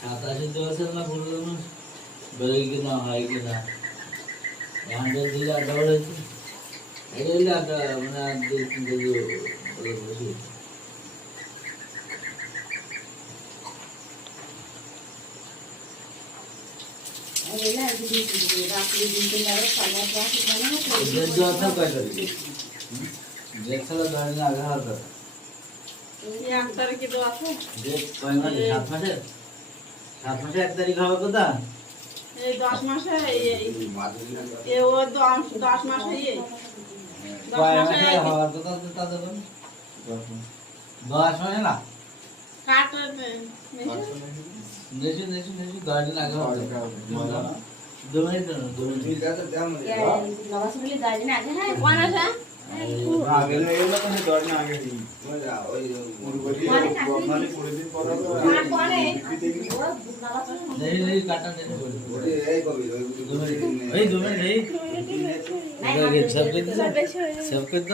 সাতাশে চলছে না বললাম বেরোয় কিনা হয় কিনা হান্ড্রেড দিলে আড্ডা বেড়েছে এটা হলে আড্ডা মানে আর 2-3 কেজি বসে খেলা ধরে না আগে হালকা 1 তারিখে তো আছে 7 মাসে 1 তারিখ হবে কোথা এই 10 মাসে এই ও 10 মাসে এই 10 মাসে হওয়ার কথা তো তা দেখুন 10 মাসে না কাট নেছি 10 দিন আগে হবে 2 মিনিট না 2 মিনিট ঠিক আছে দাম নবাসগুলি 10 দিন আগে হ্যাঁ কোন আছে আগে এলো তো 10 দিন আগে দিই মজা ওই মুরগি মানে 20 দিন পর পরে नहीं काटा नहीं ওই এই কবি ওই 2 मिनट 2 मिनट नहीं सब कुछ